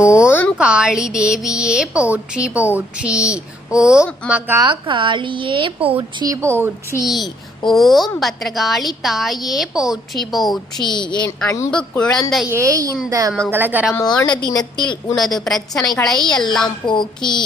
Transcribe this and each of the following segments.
ஓம் காளி தேவியே போற்றி போற்றி. ஓம் மகா காளியே போற்றி போற்றி. ஓம் பத்ரகாளி தாயே போற்றி போற்றி. என் அன்பு குழந்தையே, இந்த மங்களகரமான தினத்தில் உனது பிரச்சனைகளை எல்லாம் போக்கி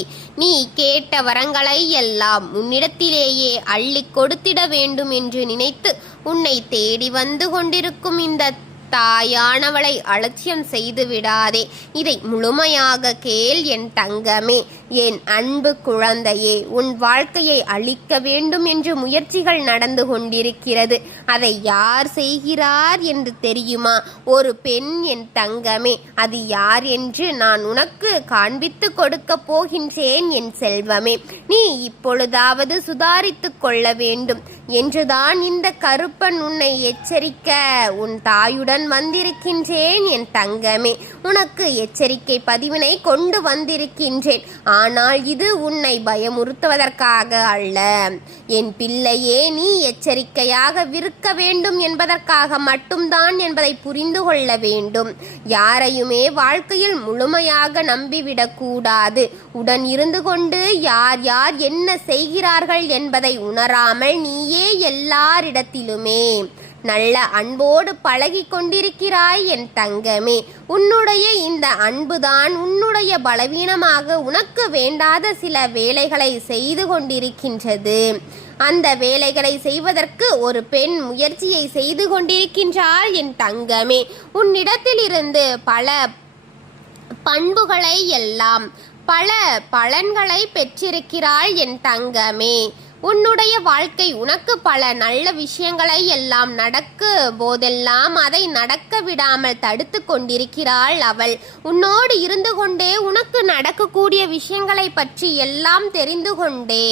நீ கேட்ட வரங்களை எல்லாம் உன்னிடத்திலேயே அள்ளி கொடுத்திட வேண்டும் என்று நினைத்து உன்னை தேடி வந்து கொண்டிருக்கும் இந்த தாயானவளை அலட்சியம் செய்து விடாதே. இதை முழுமையாக கேள் என் தங்கமே, என் அன்பு குழந்தையே. உன் வாழ்க்கையை அழிக்க வேண்டும் என்று முயற்சிகள் நடந்து கொண்டிருக்கிறது. அதை யார் செய்கிறார் என்று தெரியுமா? ஒரு பெண் என் தங்கமே. அது யார் என்று நான் உனக்கு காண்பித்து கொடுக்க போகின்றேன் என் செல்வமே. நீ இப்பொழுதாவது சுதாரித்து கொள்ள வேண்டும் என்றுதான் இந்த கருப்பன் உன்னை எச்சரிக்க உன் தாயுடன் வந்திருக்கின்றேன் என் தங்கமே. உனக்கு எச்சரிக்கை பதிவினை கொண்டு வந்திருக்கின்றேன். ஆனால் இது உன்னை பயமுறுத்துவதற்காக அல்ல என் பிள்ளையே. நீ எச்சரிக்கையாக இருக்க வேண்டும் என்பதற்காக மட்டும்தான் என்பதை புரிந்து கொள்ள வேண்டும். யாரையுமே வாழ்க்கையில் முழுமையாக நம்பிவிடக் கூடாது. உடன் இருந்து கொண்டு யார் யார் என்ன செய்கிறார்கள் என்பதை உணராமல் நீயே எல்லாரிடத்திலுமே நல்ல அன்போடு பழகி கொண்டிருக்கிறாய் என் தங்கமே. உன்னுடைய இந்த அன்புதான் உன்னுடைய பலவீனமாக உனக்கு வேண்டாத சில வேலைகளை செய்து கொண்டிருக்கின்றது. அந்த வேலைகளை செய்வதற்கு ஒரு பெண் முயற்சியை செய்து கொண்டிருக்கின்றாள் என் தங்கமே. உன்னிடத்திலிருந்து பல பண்புகளை எல்லாம் பல பலன்களை பெற்றிருக்கிறாள் என் தங்கமே. உன்னுடைய வாழ்க்கை உனக்கு பல நல்ல விஷயங்களை எல்லாம் நடக்க போதெல்லாம் அதை நடக்க விடாமல் தடுத்து கொண்டிருக்கிறாள் அவள். உன்னோடு இருந்து கொண்டே உனக்கு நடக்கக்கூடிய விஷயங்களை பற்றி எல்லாம் தெரிந்து கொண்டே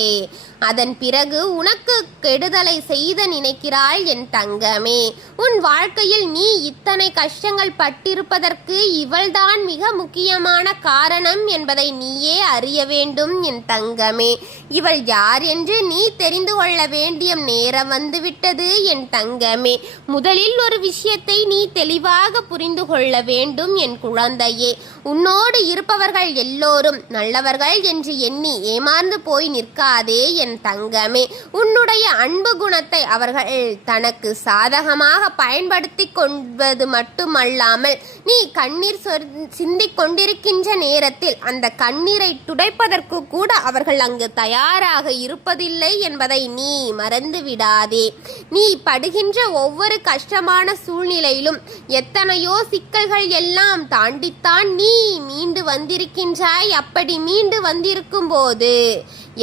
அதன் பிறகு உனக்கு கெடுதலை செய்த நினைக்கிறாள் என் தங்கமே. உன் வாழ்க்கையில் நீ இத்தனை கஷ்டங்கள் பட்டிருப்பதற்கு இவள்தான் மிக முக்கியமான காரணம் என்பதை நீயே அறிய வேண்டும் என் தங்கமே. இவள் யார் என்று நீ தெரிந்து கொள்ள வேண்டிய நேரம் வந்துவிட்டது என் தங்கமே. முதலில் ஒரு விஷயத்தை நீ தெளிவாக புரிந்து கொள்ள வேண்டும் என் குழந்தையே. உன்னோடு இருப்பவர்கள் எல்லோரும் நல்லவர்கள் என்று எண்ணி ஏமாந்து போய் நிற்காதே என் தங்கமே. உன்னுடைய அன்பு குணத்தை அவர்கள் தனக்கு சாதகமாக பயன்படுத்தி கொள்வது மட்டுமல்லாமல் நீ கண்ணீர் சிந்திக் கொண்டிருக்கின்ற நேரத்தில் அந்த கண்ணீரை துடைப்பதற்கு கூட அவர்கள் அங்கு தயாராக இருப்பதில்லை என்பதை நீ மறந்து விடாதே. நீ படுகின்ற ஒவ்வொரு கஷ்டமான சூழ்நிலையிலும் எத்தனையோ சிக்கல்கள் எல்லாம் தாண்டித்தான் நீ மீண்டு வந்திருக்கின்றாய். அப்படி மீண்டு வந்திருக்கும் போது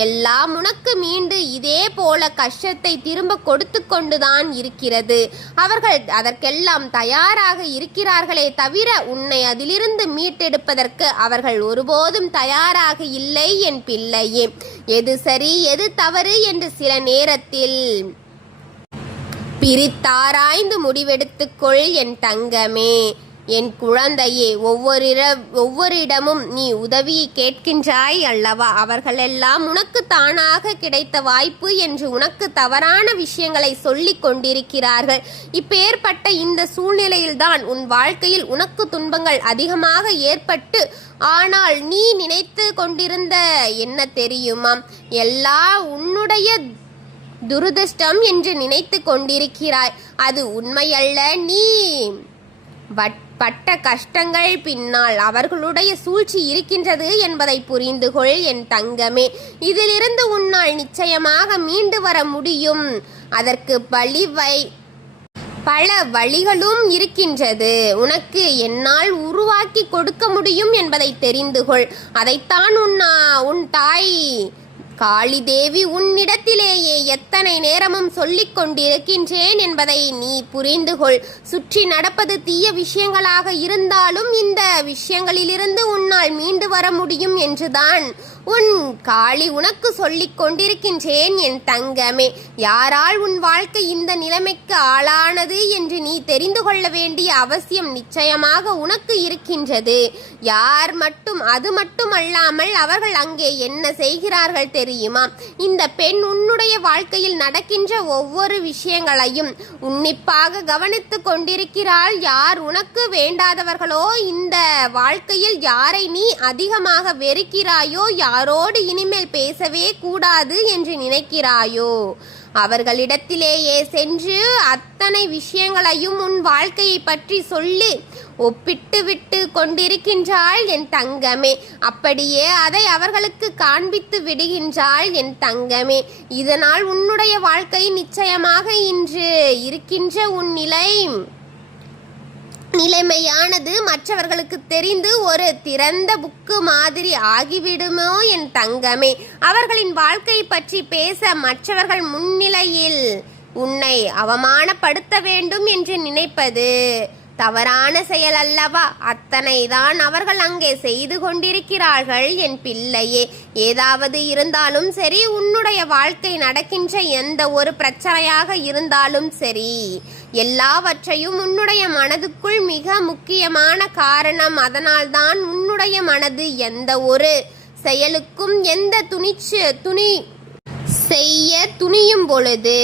எல்லாம் உனக்கு மீண்டு இதே போல கஷ்டத்தை திரும்ப கொடுத்து கொண்டுதான் இருக்கிறது. அவர்கள் அதற்கெல்லாம் தயாராக இருக்கிறார்களே தவிர உன்னை அதிலிருந்து மீட்டெடுப்பதற்கு அவர்கள் ஒருபோதும் தயாராக இல்லை என் பிள்ளையே. எது சரி எது தவறு என்று சில நேரத்தில் பிரித்தாராய்ந்து முடிவெடுத்துக்கொள் என் தங்கமே. என் குழந்தையே, ஒவ்வொரு இடமும் நீ உதவியை கேட்கின்றாய் அல்லவா? அவர்களெல்லாம் உனக்கு தானாக கிடைத்த வாய்ப்பு என்று உனக்கு தவறான விஷயங்களை சொல்லிக் கொண்டிருக்கிறார்கள். இப்பேற்பட்ட இந்த சூழ்நிலையில்தான் உன் வாழ்க்கையில் உனக்கு துன்பங்கள் அதிகமாக ஏற்பட்டு, ஆனால் நீ நினைத்து கொண்டிருந்த என்ன தெரியுமா? எல்லாம் உன்னுடைய துரதிர்ஷ்டம் என்று நினைத்து கொண்டிருக்கிறாய். அது உண்மையல்ல. நீ பட்ட கஷ்டங்கள் பின்னால் அவர்களுடைய சூழ்ச்சி இருக்கின்றது என்பதை புரிந்து கொள் என் தங்கமே. இதிலிருந்து உன்னால் நிச்சயமாக மீண்டு வர முடியும். அதற்கு பல வழிகளும் இருக்கின்றது. உனக்கு என்னால் உருவாக்கி கொடுக்க முடியும் என்பதை தெரிந்து கொள். அதைத்தான் உன் தாய் காளி தேவி உன்னிடத்திலேயே எத்தனை நேரமும் சொல்லிக் கொண்டிருக்கின்றேன் என்பதை நீ புரிந்து கொள். சுற்றி நடப்பது தீய விஷயங்களாக இருந்தாலும் இந்த விஷயங்களிலிருந்து உன்னால் மீண்டு வர முடியும் என்றுதான் உன் காளி உனக்கு சொல்லிக் கொண்டிருக்கின்றேன் என் தங்கமே. யாரால் உன் வாழ்க்கை இந்த நிலைமைக்கு ஆளானது என்று நீ தெரிந்து கொள்ள வேண்டிய அவசியம் நிச்சயமாக உனக்கு இருக்கின்றது. யார் மட்டும், அது மட்டுமல்லாமல் அவர்கள் அங்கே என்ன செய்கிறார்கள் தெரியுமா? இந்த பெண் உன்னுடைய வாழ்க்கையில் நடக்கின்ற ஒவ்வொரு விஷயங்களையும் உன்னிப்பாக கவனித்து கொண்டிருக்கிறாள். யார் உனக்கு வேண்டாதவர்களோ, இந்த வாழ்க்கையில் யாரை நீ அதிகமாக வெறுக்கிறாயோ, யாரோடு இனிமேல் பேசவே கூடாது என்று நினைக்கிறாயோ, அவர்களிடத்திலேயே சென்று அத்தனை விஷயங்களையும் உன் வாழ்க்கையை பற்றி சொல்லி ஒப்பிட்டு விட்டு கொண்டிருக்கின்றாள் என் தங்கமே. அப்படியே அதை அவர்களுக்கு காண்பித்து விடுகின்றாள் என் தங்கமே. இதனால் உன்னுடைய வாழ்க்கை நிச்சயமாக இன்று இருக்கின்ற உன் நிலைமையானது மற்றவர்களுக்கு தெரிந்து ஒரு திறந்த புக்கு மாதிரி ஆகிவிடுமோ என் தங்கமே. அவர்களின் வாழ்க்கை பற்றி பேச மற்றவர்கள் முன்னிலையில் உன்னை அவமானப்படுத்த வேண்டும் என்று நினைப்பது தவறான செயல் அல்லவா? அத்தனைதான் அவர்கள் அங்கே செய்து கொண்டிருக்கிறார்கள் என் பிள்ளையே. ஏதாவது இருந்தாலும் சரி, உன்னுடைய வாழ்க்கை நடக்கின்ற எந்த ஒரு பிரச்சனையாக இருந்தாலும் சரி, எல்லாவற்றையும் உன்னுடைய மனதுக்குள் மிக முக்கியமான காரணம். அதனால்தான் உன்னுடைய மனது எந்த ஒரு செயலுக்கும் எந்த செய்ய துணியும் பொழுது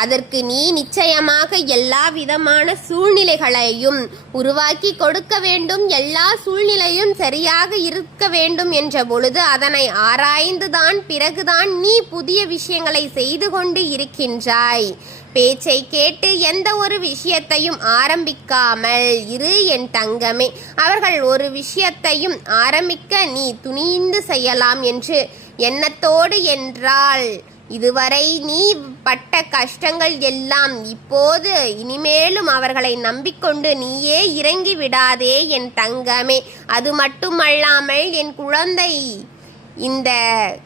அதற்கு நீ நிச்சயமாக எல்லா விதமான சூழ்நிலைகளையும் உருவாக்கி கொடுக்க வேண்டும். எல்லா சூழ்நிலையும் சரியாக இருக்க வேண்டும் என்ற பொழுது அதனை ஆராய்ந்துதான் பிறகுதான் நீ புதிய விஷயங்களை செய்து கொண்டு இருக்கின்றாய். பேச்சை கேட்டு எந்த ஒரு விஷயத்தையும் ஆரம்பிக்காமல் இரு என் தங்கமே. அவர்கள் ஒரு விஷயத்தையும் ஆரம்பிக்க நீ துணிந்து செய்யலாம் என்று எண்ணத்தோடு என்றால் இதுவரை நீ பட்ட கஷ்டங்கள் எல்லாம் இப்போது இனிமேலும் அவர்களை நம்பிக்கொண்டு நீயே இறங்கி விடாதே என் தங்கமே. அது மட்டுமல்லாமல் என் குழந்தை, இந்த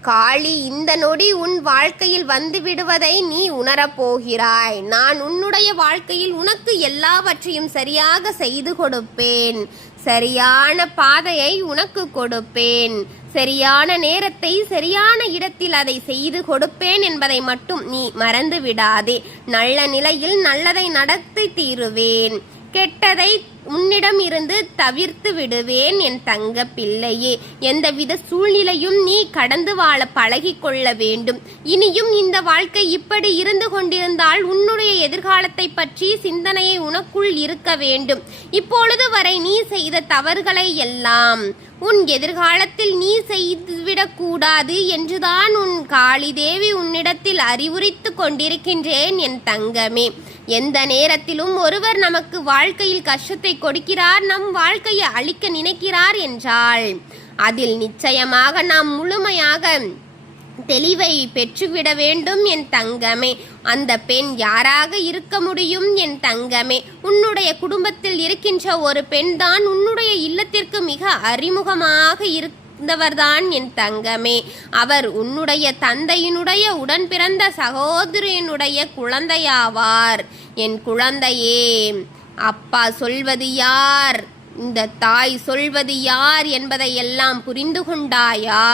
காளி இந்த நொடி உன் வாழ்க்கையில் வந்து விடுவதை நீ உணரப்போகிறாய். நான் உன்னுடைய வாழ்க்கையில் உனக்கு எல்லாவற்றையும் சரியாக செய்து கொடுப்பேன். சரியான பாதையை உனக்கு கொடுப்பேன். சரியான நேரத்தை சரியான இடத்தில் அதை செய்து கொடுப்பேன் என்பதை மட்டும் நீ மறந்து விடாதே. நல்ல நிலையில் நல்லதை நடத்தி தீருவேன். கெட்டதை உன்னிடம் இருந்து தவிர்த்து விடுவேன் என் தங்க பிள்ளையே. எந்தவித சூழ்நிலையும் நீ கடந்து வாழ பழகி கொள்ள வேண்டும். இனியும் இந்த வாழ்க்கை இப்படி இருந்து கொண்டிருந்தால் உன்னுடைய எதிர்காலத்தை பற்றி சிந்தனையை உனக்குள் இருக்க வேண்டும். இப்பொழுது வரை நீ செய்த தவறுகளை எல்லாம் உன் எதிர்காலத்தில் நீ செய்துவிடக்கூடாது என்றுதான் உன் காளி தேவி உன்னிடத்தில் அறிவுரைத்து கொண்டிருக்கின்றேன் என் தங்கமே. எந்த நேரத்திலும் ஒருவர் நமக்கு வாழ்க்கையில் கஷ்டத்தை கொடுக்கிறார், நம் வாழ்க்கையை அழிக்க நினைக்கிறார் என்றால் அதில் நிச்சயமாக நாம் முழுமையாக தெளிவை பெற்றுவிட வேண்டும் என் தங்கமே. அந்த பெண் யாராக இருக்க முடியும் என் தங்கமே? உன்னுடைய குடும்பத்தில் இருக்கின்ற ஒரு பெண் தான் உன்னுடைய இல்லத்திற்கு மிக அறிமுகமாக இருந்தவர்தான் என் தங்கமே. அவர் உன்னுடைய தந்தையினுடைய உடன் பிறந்த சகோதரியினுடைய குழந்தையாவார். என் குழந்தையே, அப்பா சொல்வது யார், இந்த தாய் சொல்வது யார் என்பதை எல்லாம் புரிந்து கொண்டாயா?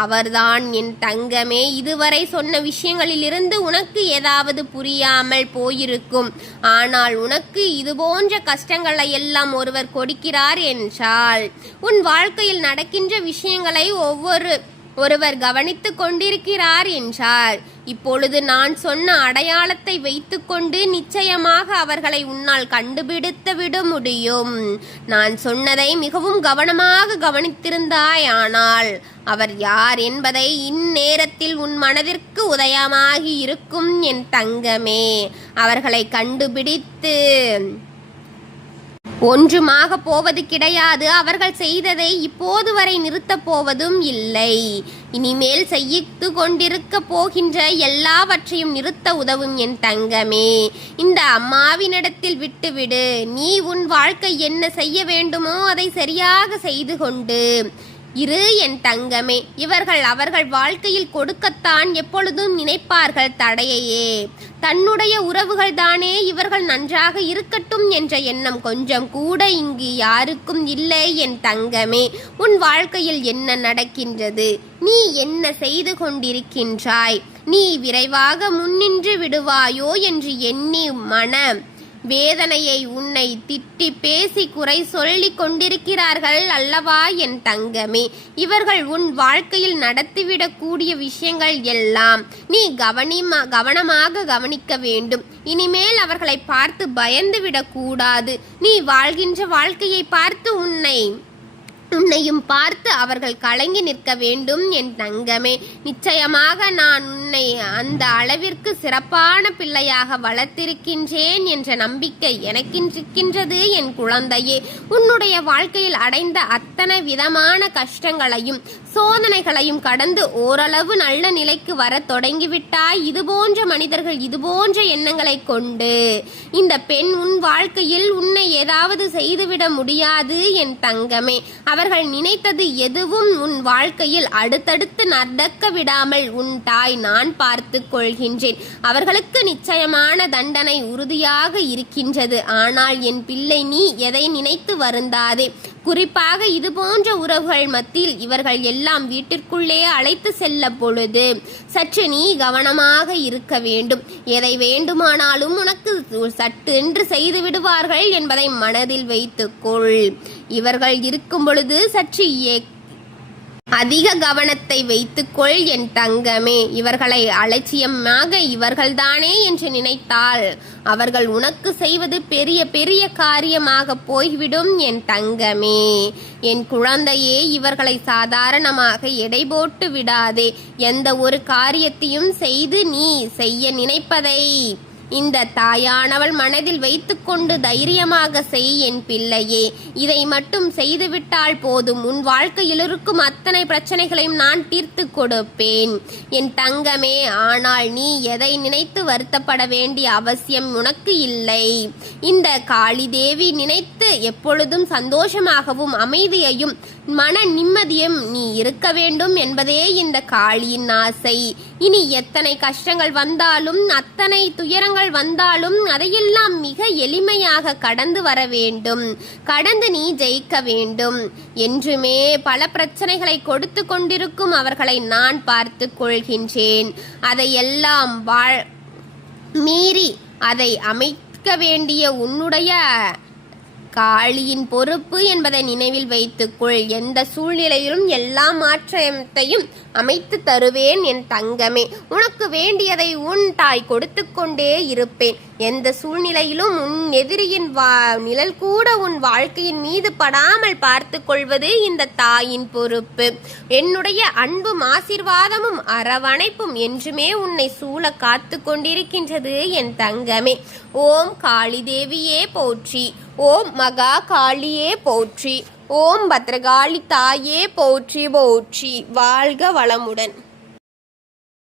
அவர்தான் என் தங்கமே. இதுவரை சொன்ன விஷயங்களிலிருந்து உனக்கு ஏதாவது புரியாமல் போயிருக்கும். ஆனால் உனக்கு இது போன்ற கஷ்டங்களை எல்லாம் ஒருவர் கொடுக்கிறார் என்றால் உன் வாழ்க்கையில் நடக்கின்ற விஷயங்களை ஒருவர் கவனித்து கொண்டிருக்கிறார் என்றால் இப்பொழுது நான் சொன்ன அடையாளத்தை வைத்துக்கொண்டு நிச்சயமாக அவர்களை உன்னால் கண்டுபிடித்து விட முடியும். நான் சொன்னதை மிகவும் கவனமாக கவனித்திருந்தாயானால் அவர் யார் என்பதை இந்நேரத்தில் உன் மனதிற்கு உதயமாகி இருக்கும் என் தங்கமே. அவர்களை கண்டுபிடித்து ஒன்றுமாக போவது கிடையாது. அவர்கள் செய்ததை இப்போது வரை நிறுத்தப் போவதும் இல்லை. இனிமேல் செய்து கொண்டிருக்க போகின்ற எல்லாவற்றையும் நிறுத்த உதவும் என் தங்கமே. இந்த அம்மாவினிடத்தில் விட்டுவிடு. நீ உன் வாழ்க்கை என்ன செய்ய வேண்டுமோ அதை சரியாக செய்து கொண்டு இரு என் தங்கமே. இவர்கள் அவர்கள் வாழ்க்கையில் கொடுக்கத்தான் எப்பொழுதும் நினைப்பார்கள் தடையையே. தன்னுடைய உறவுகள் தானே இவர்கள் நன்றாக இருக்கட்டும் என்ற எண்ணம் கொஞ்சம் கூட இங்கு யாருக்கும் இல்லை. என் தங்கமே, உன் வாழ்க்கையில் என்ன நடக்கின்றது? நீ என்ன செய்து கொண்டிருக்கின்றாய்? நீ விரைவாக முன்னின்று விடுவாயோ என்று எண்ணி மன வேதனையை உன்னை திட்டி பேசி குறை சொல்லி கொண்டிருக்கிறார்கள் அல்லவா என் தங்கமே. இவர்கள் உன் வாழ்க்கையில் நடத்திவிடக் கூடிய விஷயங்கள் எல்லாம் நீ கவனமாக கவனிக்க வேண்டும். இனிமேல் அவர்களை பார்த்து பயந்து விடக்கூடாது. நீ வாழ்கின்ற வாழ்க்கையை பார்த்து உன்னையும் பார்த்து அவர்கள் கலங்கி நிற்க வேண்டும் என் தங்கமே. நிச்சயமாக நான் உன்னை அந்த அளவிற்கு சிறப்பான பிள்ளையாக வளர்த்திருக்கின்றேன் என்ற நம்பிக்கை எனக்கின்றிருக்கின்றது என் குழந்தையே. உன்னுடைய வாழ்க்கையில் அடைந்த அத்தனை விதமான கஷ்டங்களையும் சோதனைகளையும் கடந்து ஓரளவு நல்ல நிலைக்கு வர தொடங்கிவிட்டாய். இதுபோன்ற மனிதர்கள் இதுபோன்ற எண்ணங்களை கொண்டு இந்த பெண் உன் வாழ்க்கையில் உன்னை ஏதாவது செய்துவிட முடியாது என் தங்கமே. அவர்கள் நினைத்தது எதுவும் உன் வாழ்க்கையில் அடுத்தடுத்து நடக்க விடாமல் உன் தாய் நான் பார்த்து கொள்கின்றேன். அவர்களுக்கு நிச்சயமான தண்டனை உறுதியாக இருக்கின்றது. ஆனால் என் பிள்ளை, நீ எதை நினைத்து வருந்தாதே. குறிப்பாக இது போன்ற உறவுகள் மத்தியில் இவர்கள் எல்லாம் வீட்டிற்குள்ளே அழைத்து செல்ல பொழுது சற்று நீ கவனமாக இருக்க வேண்டும். எதை வேண்டுமானாலும் உனக்கு சட்டென்று செய்து விடுவார்கள் என்பதை மனதில் வைத்துக்கொள். இவர்கள் இருக்கும் பொழுது சற்று அதிக கவனத்தை வைத்துக்கொள் என் தங்கமே. இவர்களை அலட்சியமாக இவர்கள்தானே என்று நினைத்தால் அவர்கள் உனக்கு செய்வது பெரிய பெரிய காரியமாக போய்விடும் என் தங்கமே. என் குழந்தையே, இவர்களை சாதாரணமாக எடை போட்டு விடாதே. எந்த ஒரு காரியத்தையும் செய்து நீ செய்ய நினைப்பதை இந்த தாயானவள் மனதில் வைத்துக்கொண்டு தைரியமாக செய் என் பிள்ளையே. இதை மட்டும் செய்துவிட்டால் போதும். உன் வாழ்க்கையில் இருக்கும் அத்தனை பிரச்சனைகளையும் நான் தீர்த்து கொடுப்பேன் என் தங்கமே. ஆனால் நீ எதை நினைத்து வருத்தப்பட வேண்டிய அவசியம் உனக்கு இல்லை. இந்த காளி தேவி நினைத்து எப்பொழுதும் சந்தோஷமாகவும் அமைதியையும் மன நிம்மதியும் நீ இருக்க வேண்டும் என்பதே இந்த காளியின் ஆசை. இனி எத்தனை கஷ்டங்கள் வந்தாலும் அத்தனை துயரங்கள் வந்தாலும் அதையெல்லாம் மிக எளிமையாக கடந்து வர வேண்டும். கடந்து நீ ஜெயிக்க வேண்டும். என்றுமே பல பிரச்சனைகளை கொடுத்து கொண்டிருக்கும் அவர்களை நான் பார்த்து கொள்கின்றேன். அதையெல்லாம் மீறி அதை அமைக்க வேண்டிய உன்னுடைய காளியின் பொறுப்பு என்பதை நினைவில் வைத்துக்கொள். எந்த சூழ்நிலையிலும் எல்லா மாற்றத்தையும் அமைத்து தருவேன் என் தங்கமே. உனக்கு வேண்டியதை உன் தாய் கொடுத்து கொண்டே இருப்பேன். எந்த சூழ்நிலையிலும் உன் எதிரியின் நிழல் கூட உன் வாழ்க்கையின் மீது படாமல் பார்த்து கொள்வது இந்த தாயின் பொறுப்பு. என்னுடைய அன்பும் ஆசீர்வாதமும் அரவணைப்பும் என்றுமே உன்னை சூழ காத்து கொண்டிருக்கின்றது என் தங்கமே. ஓம் காளி தேவியே போற்றி. ஓம் மகா காளியே போற்றி. ஓம் பத்ரகாளி தாயே போற்றி போற்றி. வாழ்க வளமுடன்.